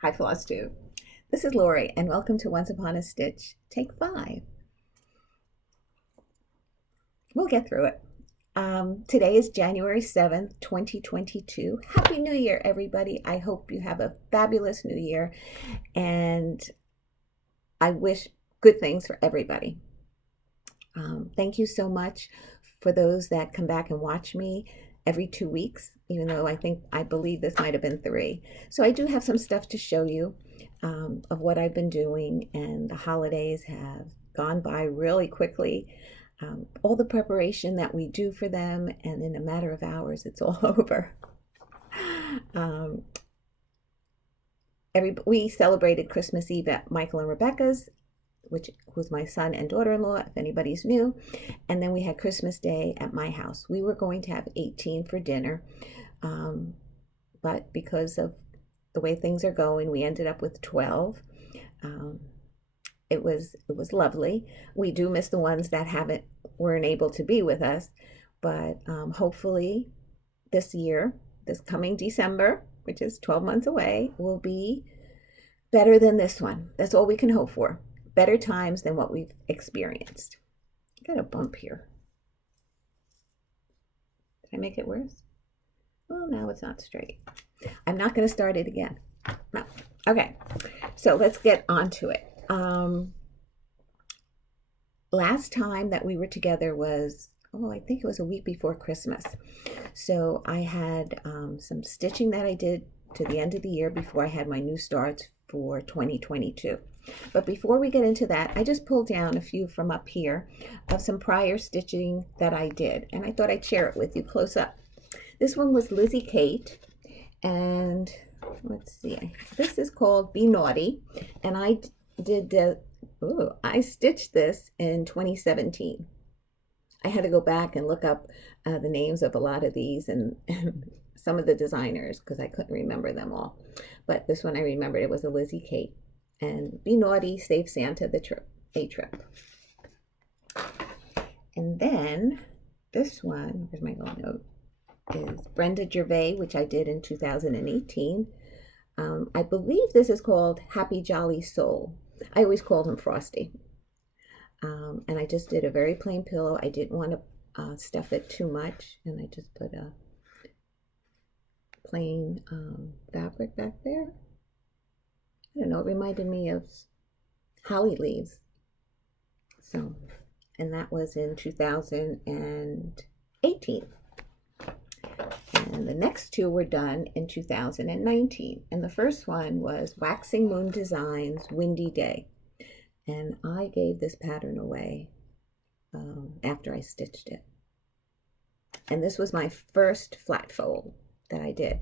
Hi, Flosstube. This is Lori, and welcome to Once Upon a Stitch, Take 5. We'll get through it. Today is January 7th, 2022. Happy New Year, everybody. I hope you have a fabulous New Year, and I wish good things for everybody. Thank you so much for those that come back and watch me every 2 weeks, even though I believe this might have been 3. So I do have some stuff to show you of what I've been doing, and the holidays have gone by really quickly. All the preparation that we do for them, and in a matter of hours, it's all over. We celebrated Christmas Eve at Michael and Rebecca's, which was my son and daughter-in-law, if anybody's new. And then we had Christmas Day at my house. We were going to have 18 for dinner, but because of the way things are going, we ended up with 12. It was lovely. We do miss the ones that weren't able to be with us, but hopefully this year, this coming December, which is 12 months away, will be better than this one. That's all we can hope for. Better times than what we've experienced. I got a bump here. Did I make it worse? Well, now it's not straight. I'm not going to start it again. No. Okay, so let's get on to it. Last time that we were together was, I think it was a week before Christmas. So I had some stitching that I did to the end of the year before I had my new starts for 2022. But before we get into that, I just pulled down a few from up here of some prior stitching that I did, and I thought I'd share it with you close up. This one was Lizzie Kate, and let's see, this is called Be Naughty, and I stitched this in 2017. I had to go back and look up the names of a lot of these and some of the designers because I couldn't remember them all. But this one I remembered. It was a Lizzie Kate. And Be Naughty, Save Santa a trip. And then this one, here's my little note, is Brenda Gervais, which I did in 2018. I believe this is called Happy Jolly Soul. I always called him Frosty. And I just did a very plain pillow. I didn't want to stuff it too much, and I just put a plain fabric back there. I don't know, it reminded me of holly leaves. So, and that was in 2018. And the next two were done in 2019. And the first one was Waxing Moon Designs Windy Day. And I gave this pattern away after I stitched it. And this was my first flat fold that I did.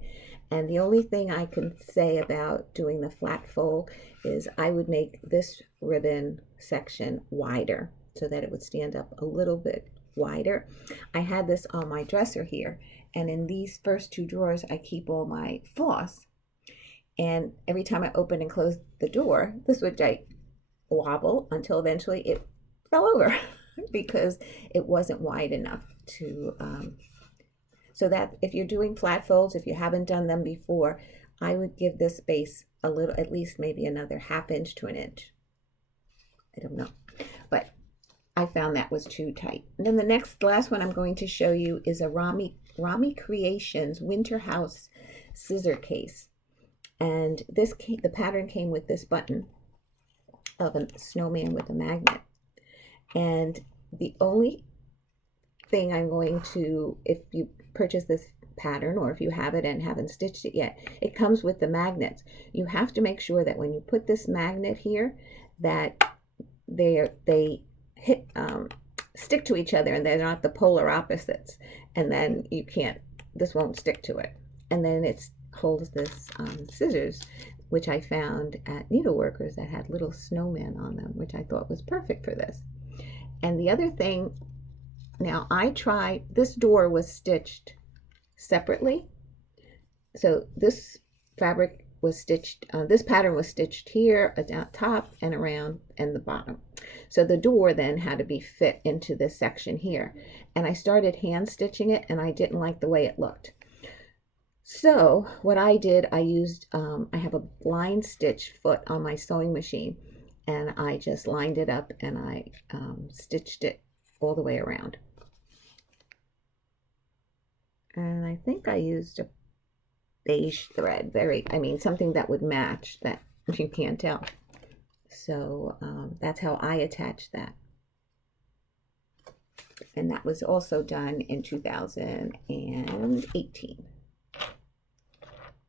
And the only thing I can say about doing the flat fold is I would make this ribbon section wider so that it would stand up a little bit wider. I had this on my dresser here, and in these first 2 drawers I keep all my floss, and every time I open and close the door, this would wobble until eventually it fell over because it wasn't wide enough to so that if you're doing flat folds, if you haven't done them before, I would give this space a little, at least maybe another 1/2 inch to 1 inch. I don't know, but I found that was too tight. And then the last one I'm going to show you is a Rami Creations Winter House scissor case. And the pattern came with this button of a snowman with a magnet. And the only thing I'm going to, if you purchase this pattern or if you have it and haven't stitched it yet, it comes with the magnets. You have to make sure that when you put this magnet here that they stick to each other and they're not the polar opposites, and then this won't stick to it. And then it holds this scissors, which I found at Needleworkers that had little snowmen on them, which I thought was perfect for this. And the other thing, now this door was stitched separately. So this fabric was stitched, this pattern was stitched here, down top and around and the bottom. So the door then had to be fit into this section here. And I started hand stitching it and I didn't like the way it looked. So what I did, I used, I have a blind stitch foot on my sewing machine, and I just lined it up and I stitched it all the way around. And I think I used a beige thread, something that would match, that you can't tell. So that's how I attached that. And that was also done in 2018.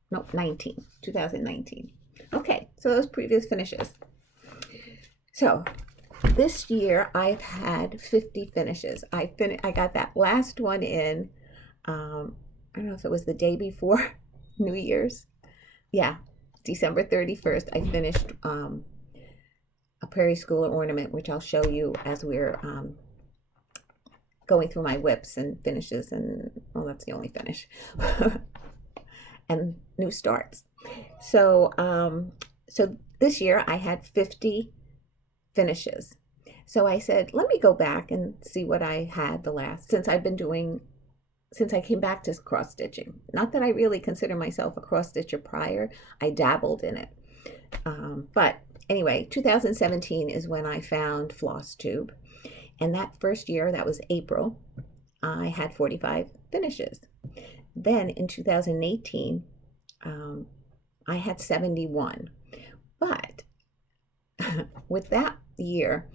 No, 2019. Okay, so those previous finishes. So this year I've had 50 finishes. I got that last one in, I don't know if it was the day before New Year's. Yeah, December 31st, I finished a Prairie Schooler ornament, which I'll show you as we're going through my whips and finishes, and well, that's the only finish. And new starts. So so this year I had 50 finishes. So I said, let me go back and see what I had since I came back to cross stitching. Not that I really consider myself a cross stitcher prior. I dabbled in it. But anyway, 2017 is when I found Flosstube. And that first year, that was April, I had 45 finishes. Then in 2018, I had 71. But with that year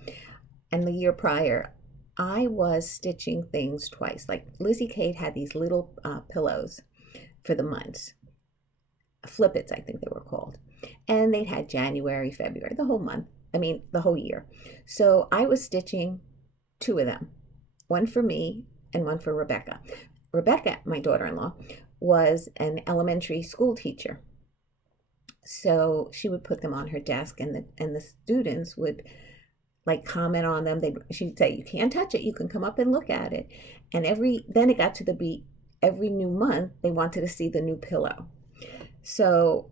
and the year prior, I was stitching things twice. Like Lizzie Kate had these little pillows for the months. Flippets, I think they were called. And they'd had January, February, the whole year. So I was stitching 2 of them, one for me and one for Rebecca. Rebecca, my daughter-in-law, was an elementary school teacher. So she would put them on her desk, and the students would like comment on them. She'd say, you can't touch it, you can come up and look at it. And then it got to the beat, every new month they wanted to see the new pillow. So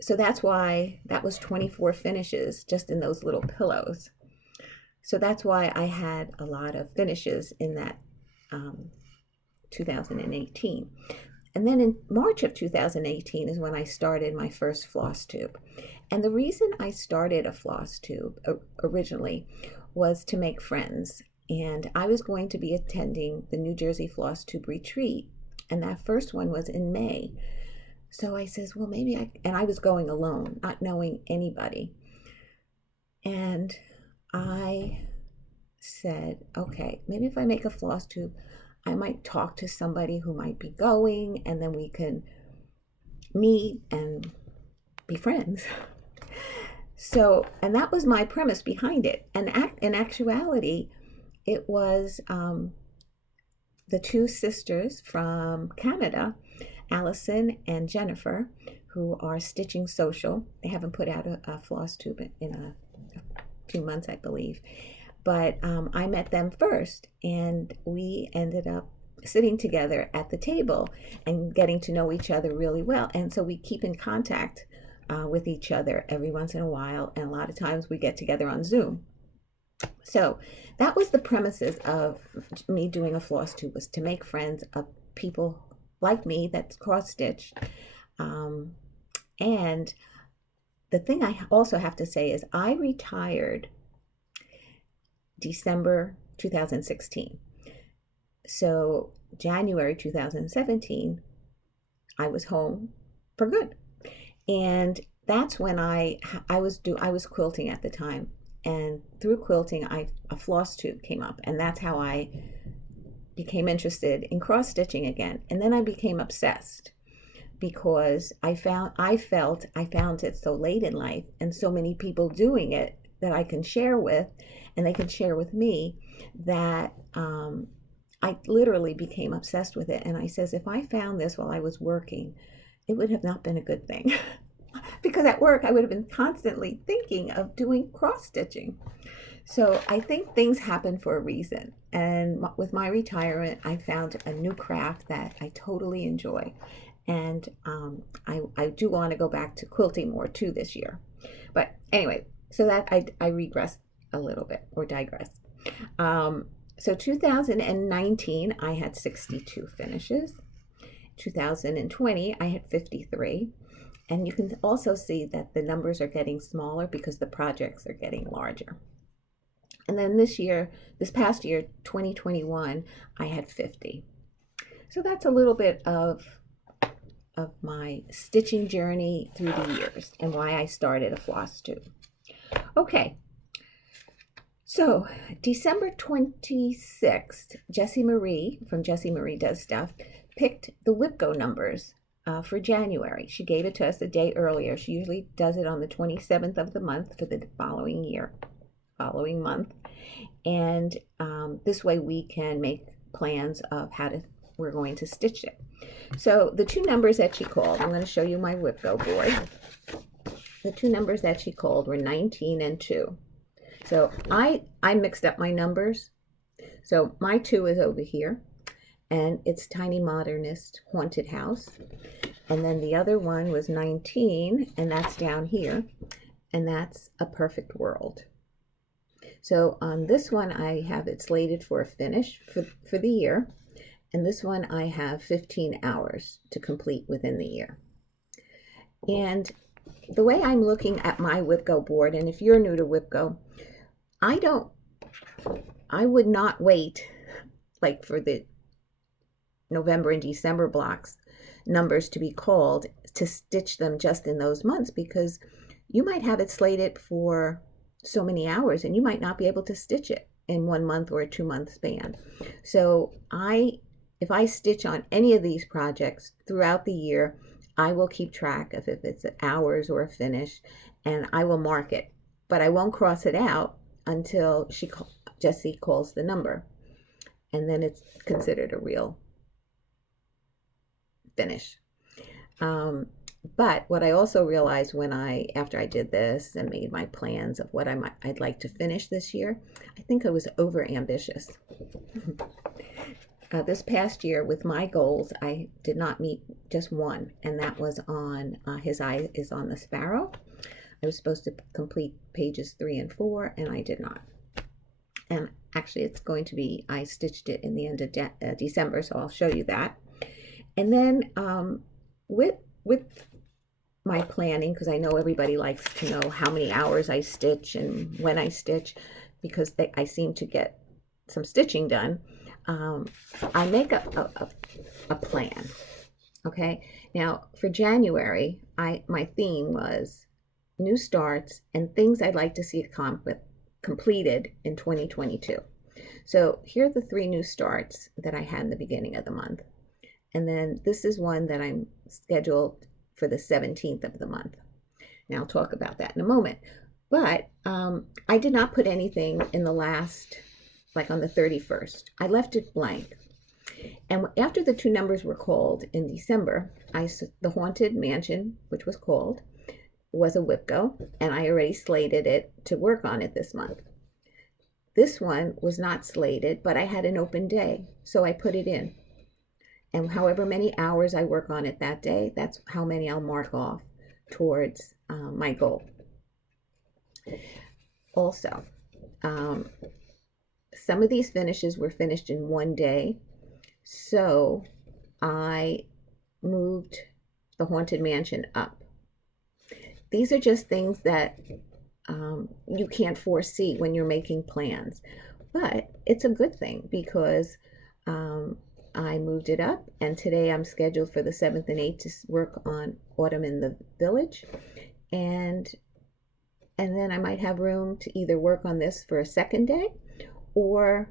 so that's why that was 24 finishes just in those little pillows. So that's why I had a lot of finishes in that 2018. And then in March of 2018 is when I started my first Flosstube. And the reason I started a Flosstube originally was to make friends. And I was going to be attending the New Jersey Flosstube retreat. And that first one was in May. So I says, well, and I was going alone, not knowing anybody. And I said, okay, maybe if I make a Flosstube, I might talk to somebody who might be going, and then we can meet and be friends. So, and that was my premise behind it. And in actuality, it was the 2 sisters from Canada, Allison and Jennifer, who are Stitching Social. They haven't put out a Flosstube in a few months, I believe. But I met them first, and we ended up sitting together at the table and getting to know each other really well. And so we keep in contact with each other every once in a while, and a lot of times we get together on Zoom. So that was the premises of me doing a Flosstube, was to make friends of people like me that's cross-stitched. And the thing I also have to say is I retired December 2016. So January 2017, I was home for good. And that's when I was quilting at the time. And through quilting, a Flosstube came up. And that's how I became interested in cross-stitching again. And then I became obsessed because I felt I found it so late in life and so many people doing it that I can share with, and they can share with me, that I literally became obsessed with it. And I says, if I found this while I was working, it would have not been a good thing. Because at work, I would have been constantly thinking of doing cross-stitching. So I think things happen for a reason. And with my retirement, I found a new craft that I totally enjoy. And I do want to go back to quilting more too this year. But anyway, so that I regressed a little bit, or digressed. So 2019, I had 62 finishes. 2020, I had 53. And you can also see that the numbers are getting smaller because the projects are getting larger. And then this past year, 2021, I had 50. So that's a little bit of my stitching journey through the years and why I started a Flosstube. Okay, so December 26th, Jessie Marie from Jessie Marie Does Stuff picked the WIPGO numbers for January. She gave it to us a day earlier. She usually does it on the 27th of the month for the following month. And this way we can make plans of we're going to stitch it. So the two numbers that she called, I'm going to show you my WIPGO board. The two numbers that she called were 19 and 2. So I mixed up my numbers. So my 2 is over here, and it's Tiny Modernist Haunted House. And then the other one was 19, and that's down here, and that's A Perfect World. So on this one, I have it slated for a finish for the year. And this one I have 15 hours to complete within the year. And the way I'm looking at my WIPGO board, and if you're new to WIPGO, I would not wait like for the November and December blocks numbers to be called to stitch them just in those months, because you might have it slated for so many hours and you might not be able to stitch it in 1 month or a 2-month span. So if I stitch on any of these projects throughout the year, I will keep track of if it's hours or a finish, and I will mark it. But I won't cross it out until Jessie calls the number, and then it's considered a real finish. But what I also realized after I did this and made my plans of what I'd like to finish this year, I think I was over ambitious. This past year with my goals, I did not meet just one, and that was on His Eye is on the Sparrow. I was supposed to complete pages 3 and 4, and I did not. And actually it's going to be, I stitched it in the end of December, so I'll show you that. And then with my planning, because I know everybody likes to know how many hours I stitch and when I stitch, because I seem to get some stitching done. I make a plan. Okay, now for January, my theme was new starts and things I'd like to see completed in 2022. So here are the 3 new starts that I had in the beginning of the month. And then this is one that I'm scheduled for the 17th of the month. Now I'll talk about that in a moment. But I did not put anything in the last, like on the 31st. I left it blank. And after the 2 numbers were called in December, the Haunted Mansion, which was called, was a WIPGO, and I already slated it to work on it this month. This one was not slated, but I had an open day, so I put it in. And however many hours I work on it that day, that's how many I'll mark off towards my goal. Also, some of these finishes were finished in 1 day, so I moved the Haunted Mansion up. These are just things that you can't foresee when you're making plans, but it's a good thing because I moved it up, and today I'm scheduled for the 7th and 8th to work on Autumn in the Village, and then I might have room to either work on this for a 2nd day or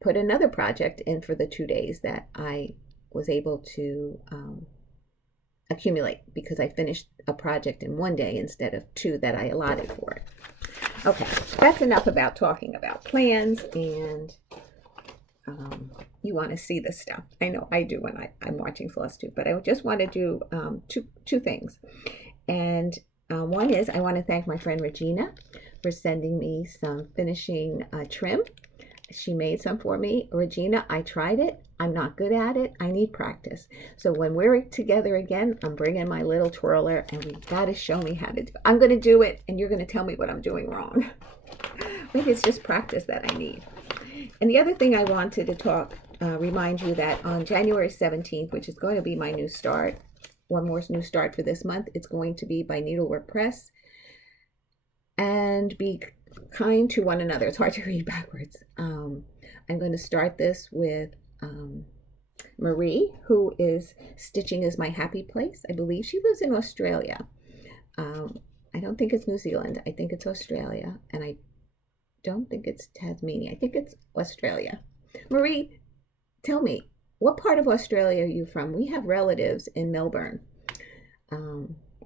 put another project in for the 2 days that I was able to accumulate, because I finished a project in 1 day instead of 2 that I allotted for it. Okay, that's enough about talking about plans, and you want to see this stuff. I know I do when I'm watching Flosstube, but I just want to do two things. And one is I want to thank my friend Regina for sending me some finishing trim. She made some for me. Regina, I tried it. I'm not good at it. I need practice. So when we're together again, I'm bringing my little twirler, and we've got to show me how to do it. I'm going to do it, and you're going to tell me what I'm doing wrong. Maybe it's just practice that I need. And the other thing I wanted to talk remind you that on January 17th, which is going to be my new start, one more new start for this month, it's going to be by Needlework Press. And be kind to one another. It's hard to read backwards. I'm going to start this with Marie, who is Stitching is My Happy Place. I believe she lives in Australia. I don't think it's New Zealand. I think it's Australia. And I don't think it's Tasmania. I think it's Australia. Marie, tell me, what part of Australia are you from? We have relatives in Melbourne.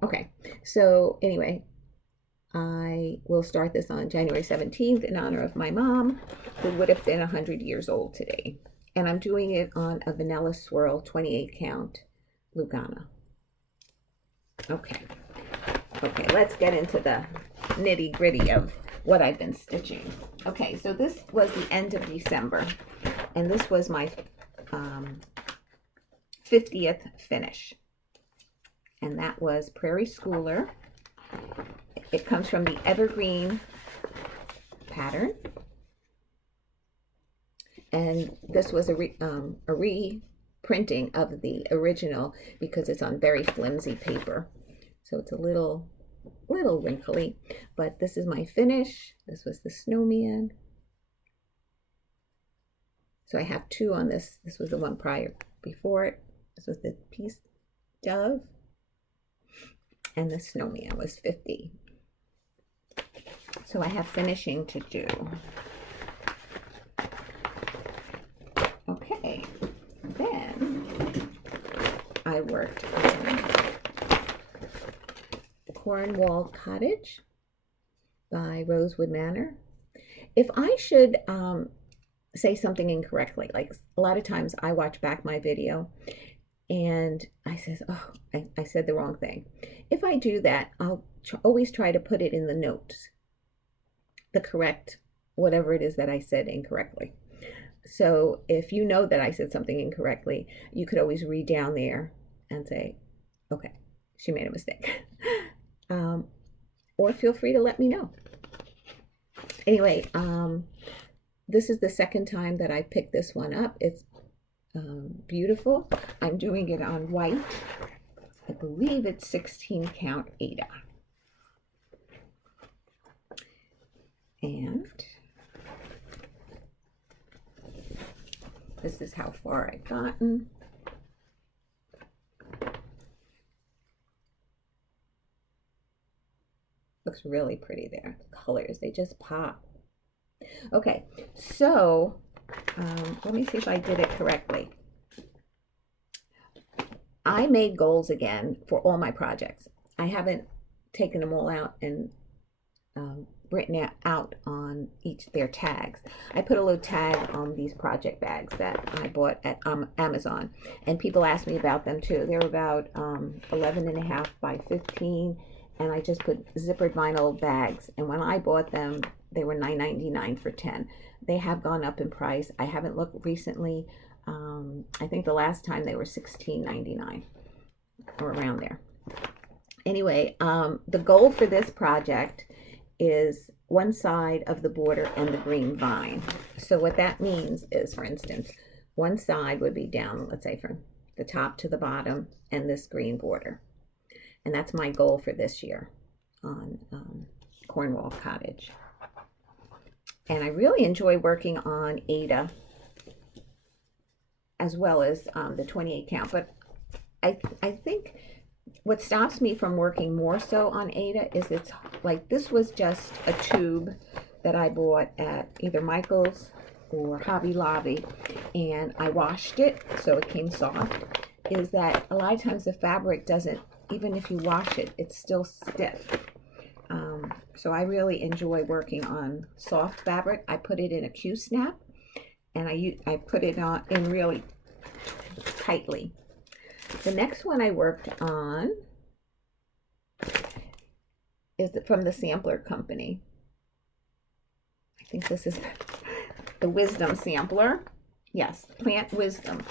Okay, so anyway, I will start this on January 17th in honor of my mom, who would have been 100 years old today. And I'm doing it on a vanilla swirl 28 count Lugana. Okay, let's get into the nitty gritty of what I've been stitching. Okay, so this was the end of December, and this was my 50th finish. And that was Prairie Schooler. It comes from the Evergreen pattern. And this was a reprinting of the original because it's on very flimsy paper. So it's a little wrinkly, but this is my finish. This was the snowman. So I have two on this. This was the one prior before it. This was the Peace Dove. And the snowman was 50. So I have finishing to do. Okay, then I worked on Cornwall Cottage by Rosewood Manor. If I should say something incorrectly, like a lot of times I watch back my video and I says, oh, I said the wrong thing. If I do that, I'll always try to put it in the notes, the correct, whatever it is that I said incorrectly. So if you know that I said something incorrectly, you could always read down there and say, okay, she made a mistake. Or feel free to let me know. Anyway, this is the second time that I picked this one up. It's beautiful. I'm doing it on white. I believe it's 16 count Ada. And this is how far I've gotten. Looks really pretty there. The colors, they just pop. Okay, so let me see if I did it correctly. I made goals again for all my projects. I haven't taken them all out and written it out on each their tags. I put a little tag on these project bags that I bought at Amazon, and people asked me about them too. They were about 11.5 by 15, and I just put zippered vinyl bags, and when I bought them they were $9.99 for 10. They have gone up in price. I haven't looked recently. I think the last time they were $16.99 or around there. Anyway, the goal for this project is one side of the border and the green vine. So what that means is, for instance, one side would be down, let's say from the top to the bottom, and this green border. And that's my goal for this year on Cornwall Cottage. And I really enjoy working on Ada as well as the 28 count. But I think what stops me from working more so on Ada is it's like this was just a tube that I bought at either Michael's or Hobby Lobby, and I washed it so it came soft. Is that a lot of times the fabric doesn't, even if you wash it, it's still stiff. So I really enjoy working on soft fabric. I put it in a Q-snap, and I put it on in really tightly. The next one I worked on is from the Sampler Company. I think this is the Wisdom Sampler. Yes, Plant Wisdom.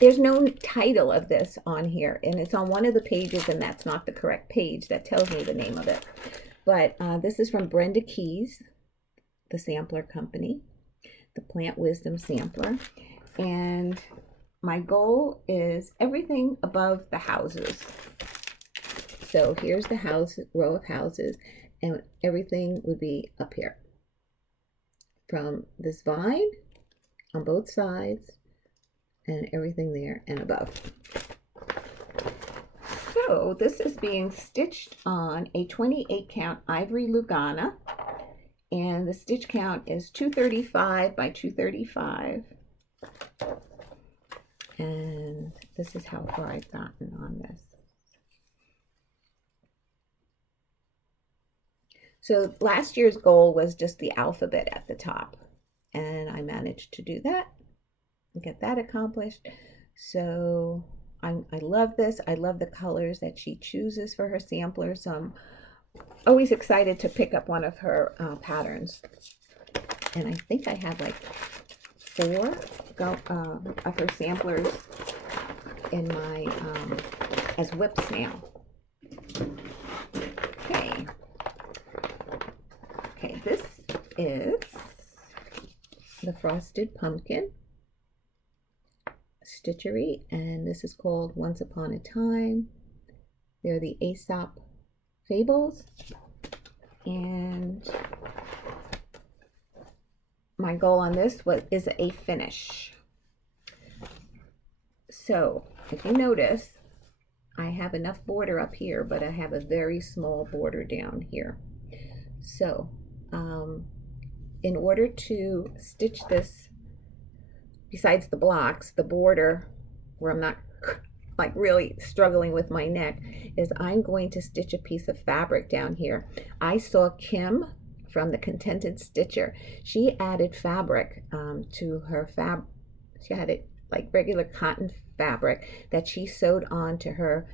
There's no title of this on here, and it's on one of the pages, and that's not the correct page that tells me the name of it. But this is from Brenda Keys, the Sampler Company, the Plant Wisdom Sampler. And my goal is everything above the houses. So here's the house, row of houses, and everything would be up here. From this vine on both sides, and everything there and above. So this is being stitched on a 28 count ivory Lugana, and the stitch count is 235 by 235. And this is how far I've gotten on this. So last year's goal was just the alphabet at the top, and I managed to do that and get that accomplished. So I love this. I love the colors that she chooses for her samplers. So I'm always excited to pick up one of her patterns. And I think I have like 4 of her samplers in my as whips now. Okay, this is the Frosted Pumpkin Stitchery, and this is called Once Upon a Time. They're the Aesop Fables, and my goal on this is a finish. So if you notice, I have enough border up here, but I have a very small border down here. So in order to stitch this, besides the blocks, the border where I'm not like really struggling with my neck, is I'm going to stitch a piece of fabric down here. I saw Kim from the Contented Stitcher. She added fabric to her she had it like regular cotton fabric that she sewed onto her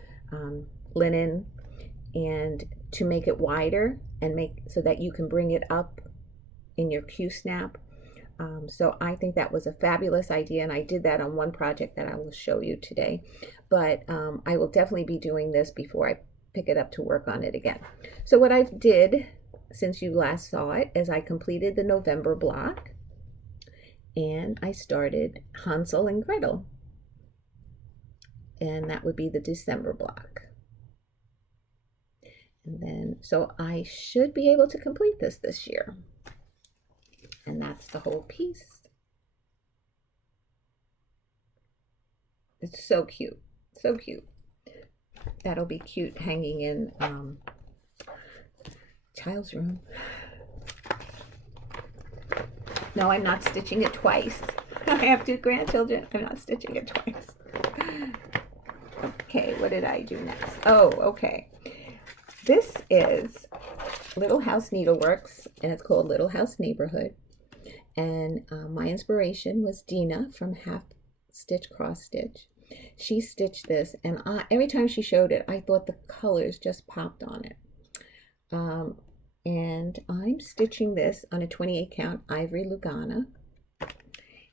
linen, and to make it wider and make so that you can bring it up in your Q-snap. So I think that was a fabulous idea, and I did that on one project that I will show you today. But I will definitely be doing this before I pick it up to work on it again. So what I did since you last saw it is I completed the November block, and I started Hansel and Gretel, and that would be the December block. And then, so I should be able to complete this year. And that's the whole piece. It's so cute, so cute. That'll be cute hanging in child's room. No, I'm not stitching it twice. I have 2 grandchildren. I'm not stitching it twice. Okay, what did I do next? Oh, okay. This is Little House Needleworks, and it's called Little House Neighborhood. And my inspiration was Dena from Half Stitch Cross Stitch. She stitched this, and every time she showed it, I thought the colors just popped on it. And I'm stitching this on a 28 count ivory Lugana,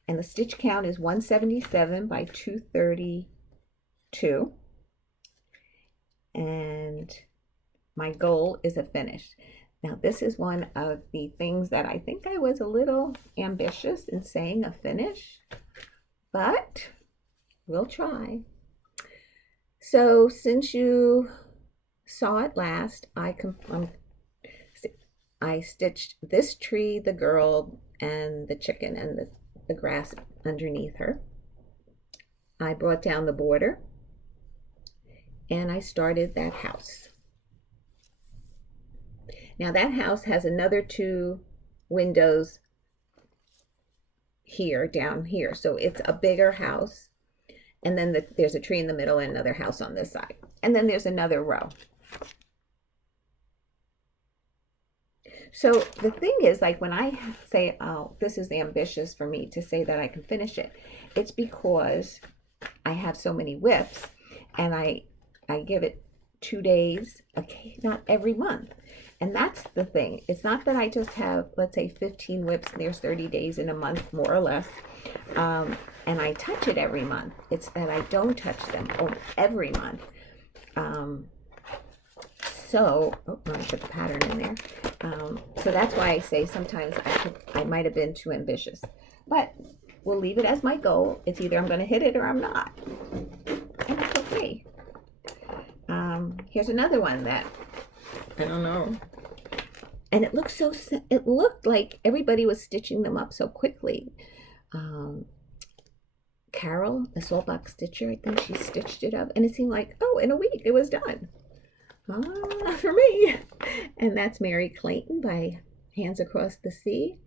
and the stitch count is 177 by 232, and my goal is a finish. Now this is one of the things that I think I was a little ambitious in saying a finish, but we'll try. So since you saw it last, I stitched this tree, the girl, and the chicken, and the grass underneath her. I brought down the border, and I started that house. Now that house has another 2 windows here, down here. So it's a bigger house. And then there's a tree in the middle and another house on this side. And then there's another row. So the thing is, like when I say, oh, this is ambitious for me to say that I can finish it, it's because I have so many whips, and I give it 2 days, okay, not every month. And that's the thing. It's not that I just have, let's say, 15 whips and there's 30 days in a month, more or less, and I touch it every month. It's that I don't touch them every month. So, let me put the pattern in there. So that's why I say sometimes I might have been too ambitious. But will leave it as my goal. It's either I'm going to hit it or I'm not. And that's okay. Here's another one that I don't know. And it looked like everybody was stitching them up so quickly. Carol, the Saltbox Stitcher, I think she stitched it up, and it seemed like, oh, in a week it was done. Not for me. And that's Mary Clayton by Hands Across the Sea.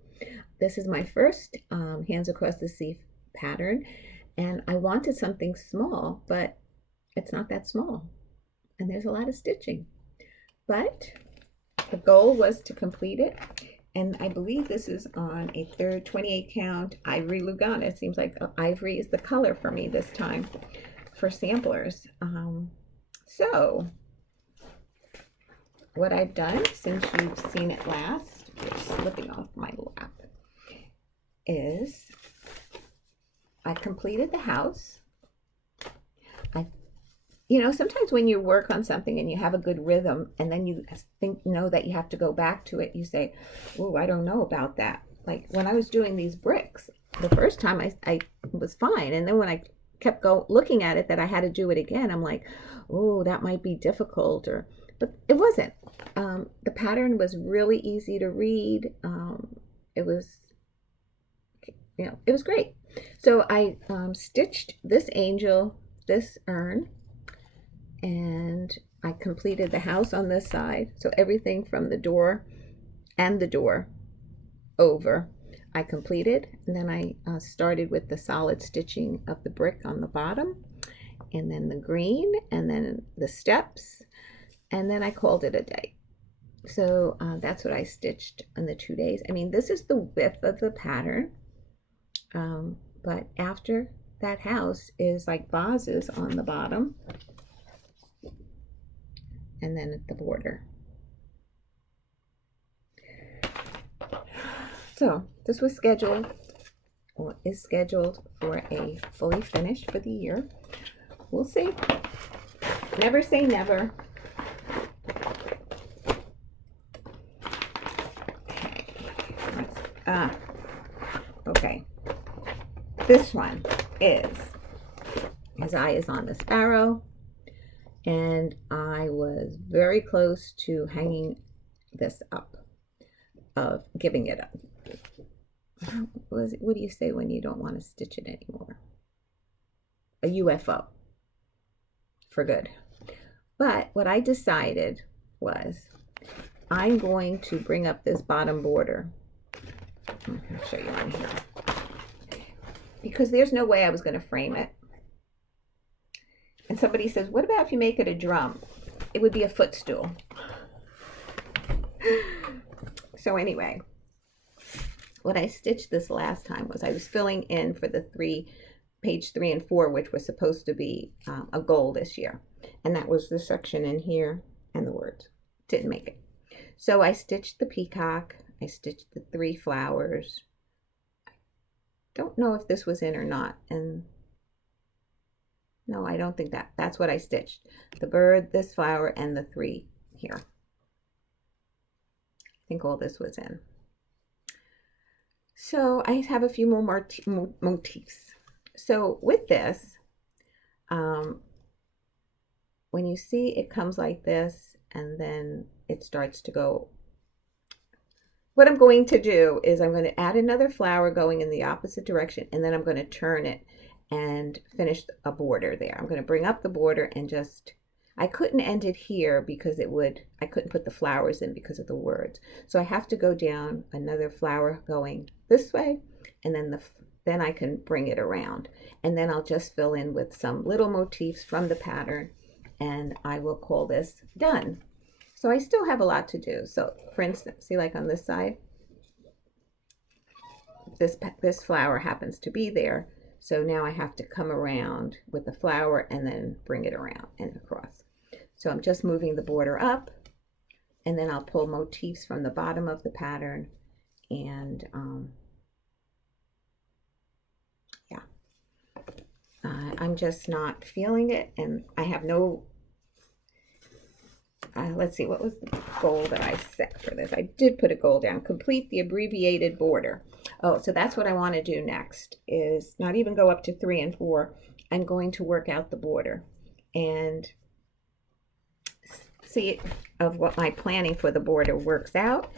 This is my first Hands Across the Sea pattern, and I wanted something small, but it's not that small, and there's a lot of stitching. But the goal was to complete it, and I believe this is on a 28 count Ivory Lugana. It seems like ivory is the color for me this time for samplers. So what I've done since you've seen it last, it's slipping off my lap, is I completed the house. Sometimes when you work on something and you have a good rhythm and then you know that you have to go back to it, you say, oh, I don't know about that. Like when I was doing these bricks, the first time I was fine. And then when I kept looking at it that I had to do it again, I'm like, oh, that might be difficult. But it wasn't. The pattern was really easy to read. It was great. So I stitched this angel, this urn, and I completed the house on this side. So everything from the door and the door over I completed. And then I started with the solid stitching of the brick on the bottom, and then the green, and then the steps, and then I called it a day. So that's what I stitched in the 2 days. I mean, this is the width of the pattern, but after that house is like vases on the bottom, and then at the border. So this was scheduled, or is scheduled, for a fully finished for the year. We'll see. Never say never. Okay. This one is, his eye is on the sparrow, and I was very close to hanging this up, of giving it up. What do you say when you don't want to stitch it anymore? A UFO. For good. But what I decided was I'm going to bring up this bottom border. I'll show you on here. Because there's no way I was going to frame it. And somebody says, what about if you make it a drum? It would be a footstool. So anyway, what I stitched this last time was I was filling in for the page 3 and 4, which was supposed to be a goal this year. And that was the section in here and the words. Didn't make it. So I stitched the peacock. I stitched the 3 flowers. I don't know if this was in or not. And no, I don't think that's what I stitched. The bird, this flower, and the 3 here. I think all this was in. So I have a few more motifs. So with this, when you see it comes like this, and then it starts to go, what I'm going to do is I'm going to add another flower going in the opposite direction, and then I'm going to turn it and finish a border there. I'm going to bring up the border and just, I couldn't end it here because I couldn't put the flowers in because of the words. So I have to go down another flower going this way, and then I can bring it around. And then I'll just fill in with some little motifs from the pattern, and I will call this done. So I still have a lot to do. So for instance, see, like on this side, this flower happens to be there. So now I have to come around with the flower and then bring it around and across. So I'm just moving the border up, and then I'll pull motifs from the bottom of the pattern, and yeah. I'm just not feeling it, and I have no, let's see, what was the goal that I set for this? I did put a goal down, complete the abbreviated border. Oh, so that's what I want to do next, is not even go up to 3 and 4. I'm going to work out the border and see of what my planning for the border works out.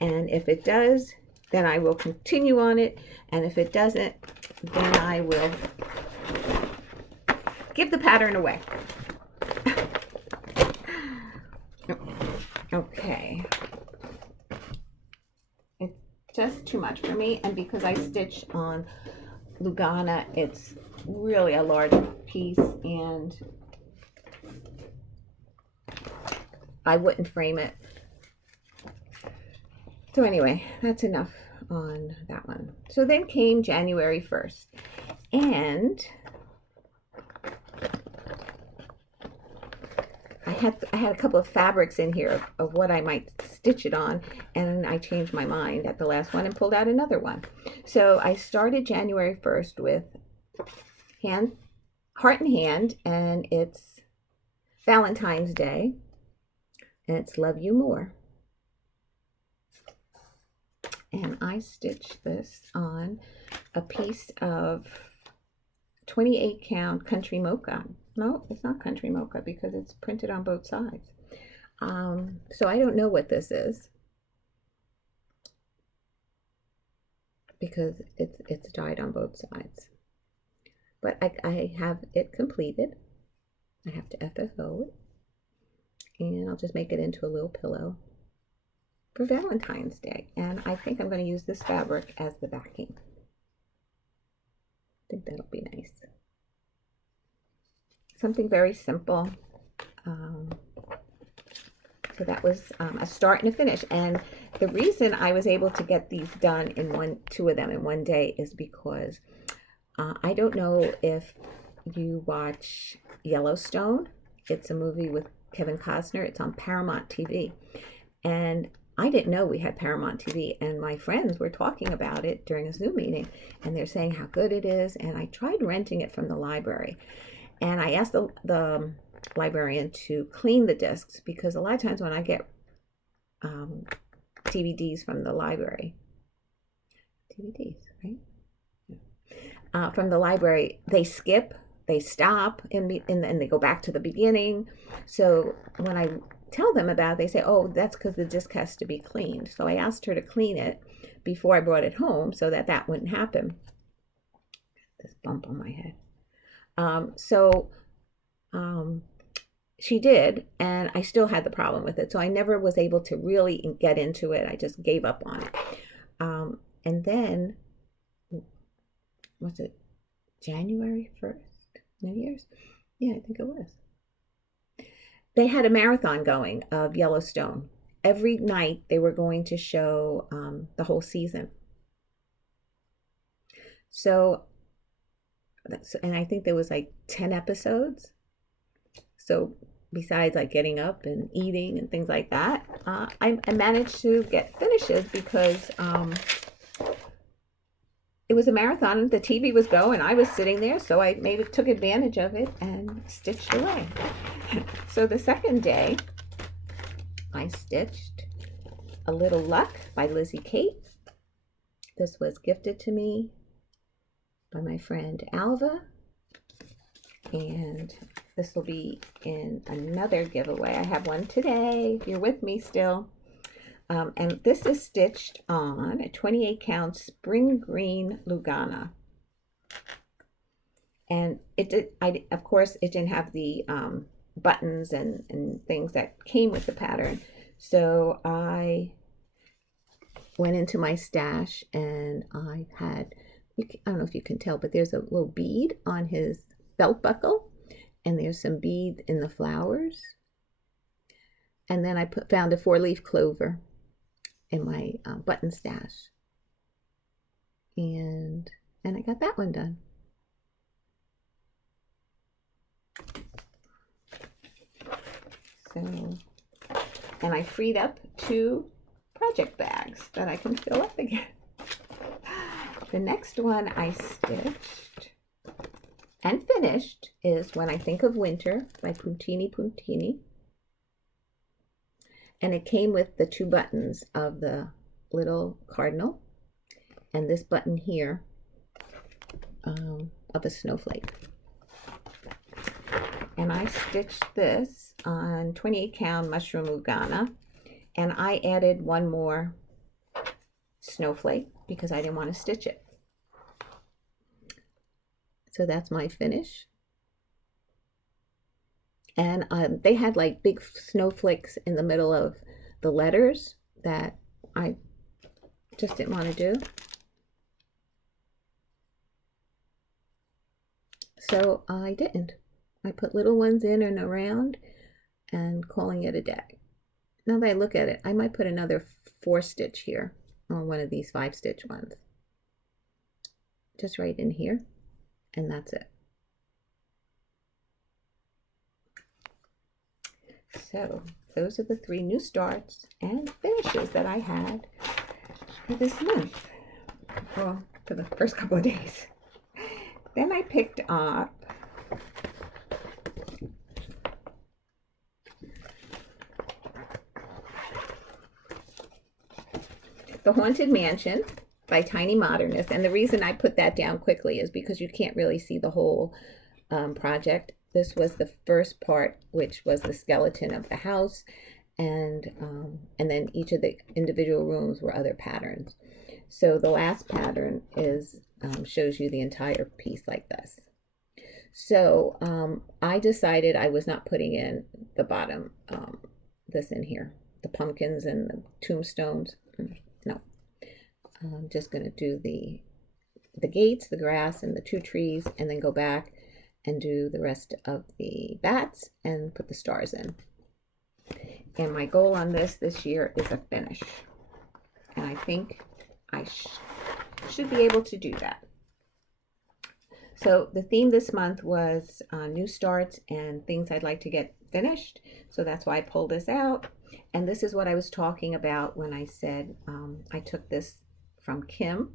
And if it does, then I will continue on it. And if it doesn't, then I will give the pattern away. Okay. It's just too much for me. And because I stitch on Lugana, it's really a large piece, and I wouldn't frame it. So anyway, that's enough on that one. So then came January 1st, and I had a couple of fabrics in here of what I might stitch it on, and I changed my mind at the last one and pulled out another one. So I started January 1st with Heart in Hand, and it's Valentine's Day, and it's Love You More. And I stitched this on a piece of 28 count country mocha. No, it's not country mocha because it's printed on both sides. So I don't know what this is because it's dyed on both sides. But I have it completed. I have to FFO it, and I'll just make it into a little pillow for Valentine's Day. And I think I'm going to use this fabric as the backing. I think that'll be nice. Something very simple. So that was a start and a finish. And the reason I was able to get these done in two of them in one day is because I don't know if you watch Yellowstone. It's a movie with Kevin Costner. It's on Paramount TV. And I didn't know we had Paramount TV, and my friends were talking about it during a Zoom meeting, and they're saying how good it is. And I tried renting it from the library, and I asked the librarian to clean the discs, because a lot of times when I get DVDs from the library, DVDs, right? From the library, they stop, and they go back to the beginning. So when I tell them about it, they say, oh, that's because the disc has to be cleaned. So I asked her to clean it before I brought it home so that wouldn't happen. This bump on my head. She did, and I still had the problem with it. So I never was able to really get into it. I just gave up on it. And then, was it January 1st? New Year's? Yeah, I think it was. They had a marathon going of Yellowstone. Every night they were going to show the whole season. So, and I think there was like 10 episodes. So besides like getting up and eating and things like that, I managed to get finishes because it was a marathon. The TV was going. I was sitting there, so I maybe took advantage of it and stitched away. So the second day, I stitched A Little Luck by Lizzie Kate. This was gifted to me by my friend Alva, and this will be in another giveaway. I have one today, if you're with me still. And this is stitched on a 28 count spring green Lugana. And of course, it didn't have the buttons and things that came with the pattern. So I went into my stash, and I had, I don't know if you can tell, but there's a little bead on his belt buckle, and there's some bead in the flowers. And then I found a 4-leaf clover in my button stash, and I got that one done. So, and I freed up 2 project bags that I can fill up again. The next one I stitched and finished is When I Think of Winter by Puntini Puntini. And it came with the 2 buttons of the little cardinal. and this button here of a snowflake. And I stitched this on 28 count mushroom ugana, and I added one more snowflake because I didn't want to stitch it. So that's my finish. And they had like big snowflakes in the middle of the letters that I just didn't want to do. So I didn't. I put little ones in and around and calling it a day. Now that I look at it, I might put another 4 stitch here on one of these 5 stitch ones. Just right in here, and that's it. So those are the 3 new starts and finishes that I had for this month. Well, for the first couple of days. Then I picked up The Haunted Mansion by Tiny Modernist. And the reason I put that down quickly is because you can't really see the whole project. This was the first part, which was the skeleton of the house, and then each of the individual rooms were other patterns. So the last pattern is shows you the entire piece like this. So I decided I was not putting in the bottom, this in here, the pumpkins and the tombstones. No, I'm just going to do the gates, the grass, and the 2 trees, and then go back and do the rest of the bats and put the stars in. And my goal on this year is a finish. And I think I should be able to do that. So the theme this month was new starts and things I'd like to get finished. So that's why I pulled this out. And this is what I was talking about when I said I took this from Kim,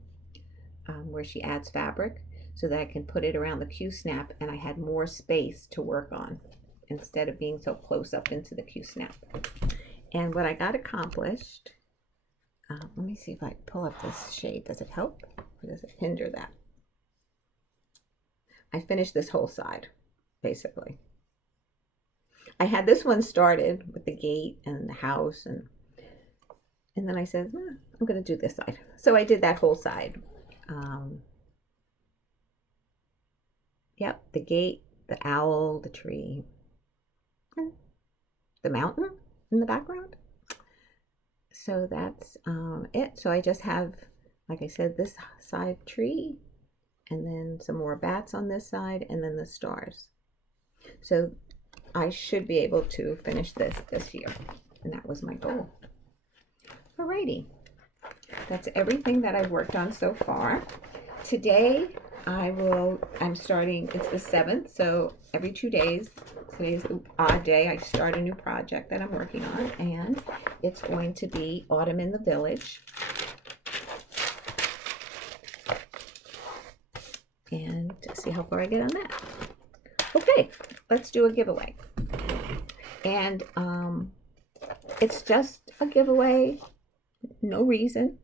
where she adds fabric, so that I can put it around the Q-snap, and I had more space to work on instead of being so close up into the Q-snap. And what I got accomplished, let me see if I pull up this shade. Does it help or does it hinder that? I finished this whole side, basically. I had this one started with the gate and the house, and then I said, I'm going to do this side. So I did that whole side. Yep, the gate, the owl, the tree, and the mountain in the background. So that's it. So I just have, like I said, this side tree, and then some more bats on this side, and then the stars. So I should be able to finish this year, and that was my goal. Alrighty, that's everything that I've worked on so far. Today I'm starting, it's the 7th, so every 2 days, today's the odd day, I start a new project that I'm working on, and it's going to be Autumn in the Village. And see how far I get on that. Okay, let's do a giveaway. And it's just a giveaway, no reason,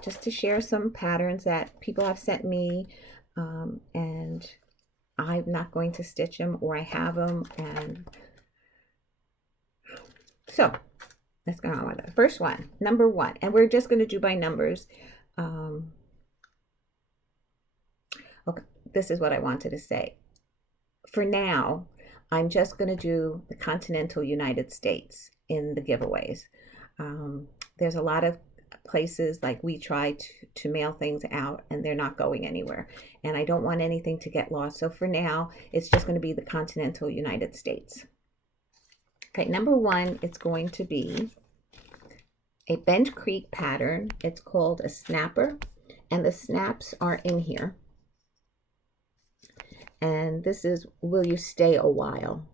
just to share some patterns that people have sent me, and I'm not going to stitch them, or I have them. And so let's go on with it. First one, number 1, and we're just going to do by numbers. Okay, this is what I wanted to say. For now, I'm just going to do the continental United States in the giveaways. There's a lot of places, like we try to mail things out, and they're not going anywhere, and I don't want anything to get lost. So for now, it's just going to be the continental United States. Okay, number 1, it's going to be a Bent Creek pattern. It's called a snapper, and the snaps are in here. And this is Will You Stay a While.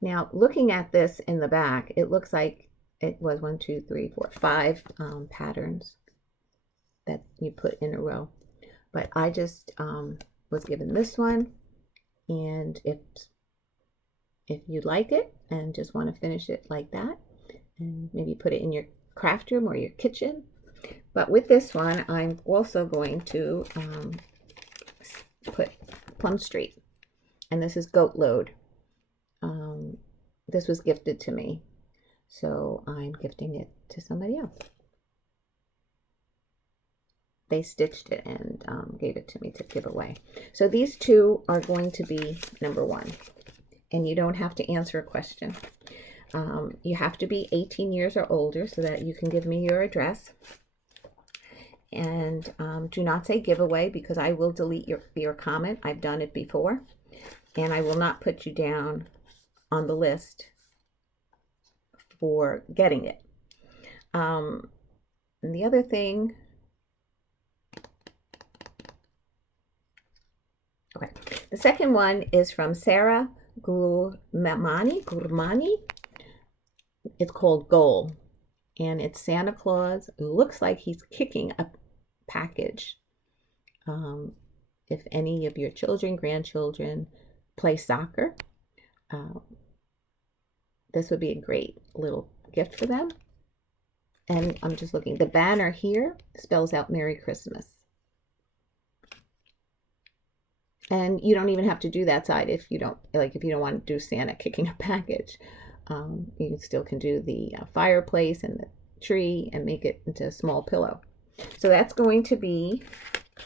Now, looking at this in the back, it looks like it was 1, 2, 3, 4, 5 patterns that you put in a row. But I just was given this one, and if you like it and just want to finish it like that, and maybe put it in your craft room or your kitchen, But with this one, I'm also going to put Plum Street. And this is Goat Load. This was gifted to me, so I'm gifting it to somebody else. They stitched it and gave it to me to give away. So these two are going to be number one. And you don't have to answer a question. You have to be 18 years or older so that you can give me your address. And do not say giveaway, because I will delete your comment. I've done it before. And I will not put you down on the list for getting it. And the other thing, okay, the second one is from Sarah Gurmani. It's called Goal, and it's Santa Claus. It looks like he's kicking a package. If any of your children, grandchildren play soccer, this would be a great little gift for them. And I'm just looking. The banner here spells out Merry Christmas. And you don't even have to do that side if you don't want to do Santa kicking a package. You still can do the fireplace and the tree and make it into a small pillow. So that's going to be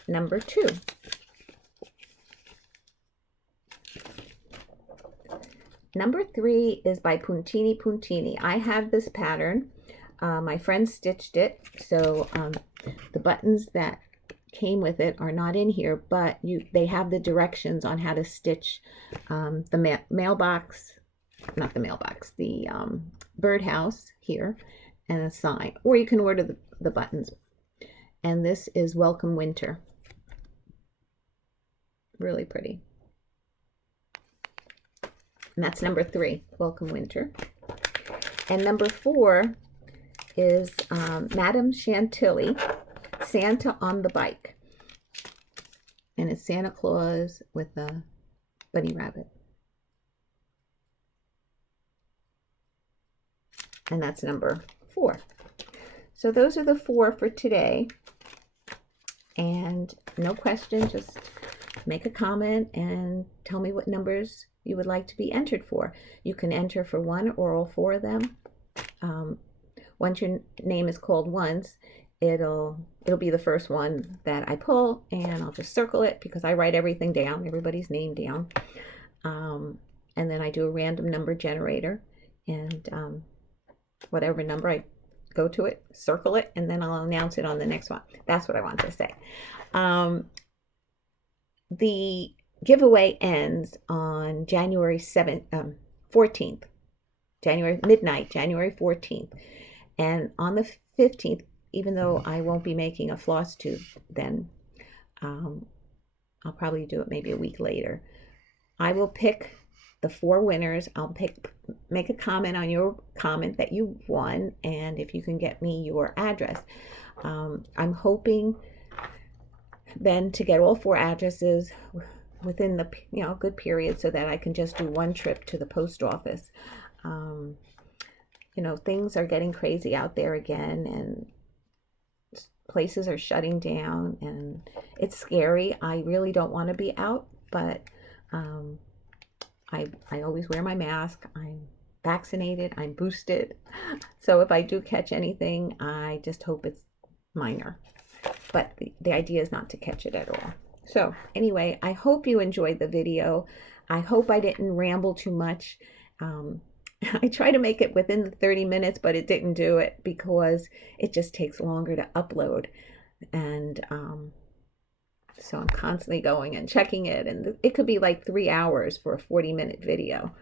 number 2. Number 3 is by Puntini Puntini. I have this pattern. My friend stitched it, so the buttons that came with it are not in here, but they have the directions on how to stitch the mailbox, not the mailbox, the birdhouse here, and a sign. Or you can order the buttons. And this is Welcome Winter. Really pretty. And that's number 3, Welcome Winter. And number 4 is Madame Chantilly, Santa on the Bike. And it's Santa Claus with a bunny rabbit. And that's number 4. So those are the 4 for today. And no question, just make a comment and tell me what numbers you would like to be entered for. You can enter for 1 or all 4 of them. Once your name is called once, it'll be the first one that I pull, and I'll just circle it because I write everything down, everybody's name down. And then I do a random number generator, and whatever number I go to it, circle it, and then I'll announce it on the next one. That's what I want to say. The giveaway ends on January 14th, midnight, January 14th. And on the 15th, even though I won't be making a Flosstube then, I'll probably do it maybe a week later. I will pick the 4 winners. I'll make a comment on your comment that you won, and if you can get me your address. I'm hoping then to get all 4 addresses within the good period, so that I can just do one trip to the post office. Things are getting crazy out there again, and places are shutting down, and it's scary. I really don't want to be out, but I always wear my mask. I'm vaccinated, I'm boosted, so if I do catch anything, I just hope it's minor, but the idea is not to catch it at all. So anyway, I hope you enjoyed the video. I hope I didn't ramble too much. I try to make it within the 30 minutes, but it didn't do it because it just takes longer to upload. And so I'm constantly going and checking it, and it could be like 3 hours for a 40-minute video.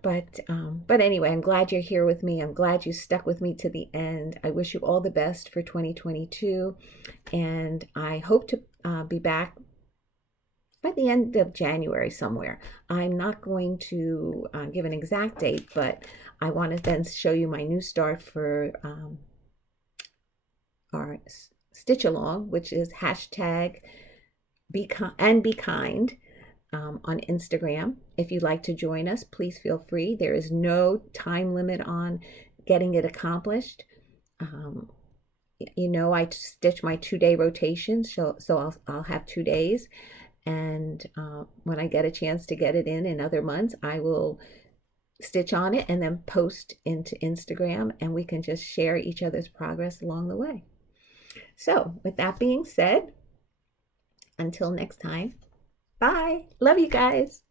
But anyway, I'm glad you're here with me. I'm glad you stuck with me to the end. I wish you all the best for 2022, and I hope to be back by the end of January somewhere. I'm not going to give an exact date, but I want to then show you my new start for our Stitch Along, which is hashtag be kind on Instagram. If you'd like to join us, please feel free. There is no time limit on getting it accomplished. you know, I stitch my 2-day rotations, so I'll have 2 days. And when I get a chance to get it in other months, I will stitch on it and then post into Instagram, and we can just share each other's progress along the way. So with that being said, until next time, bye. Love you guys.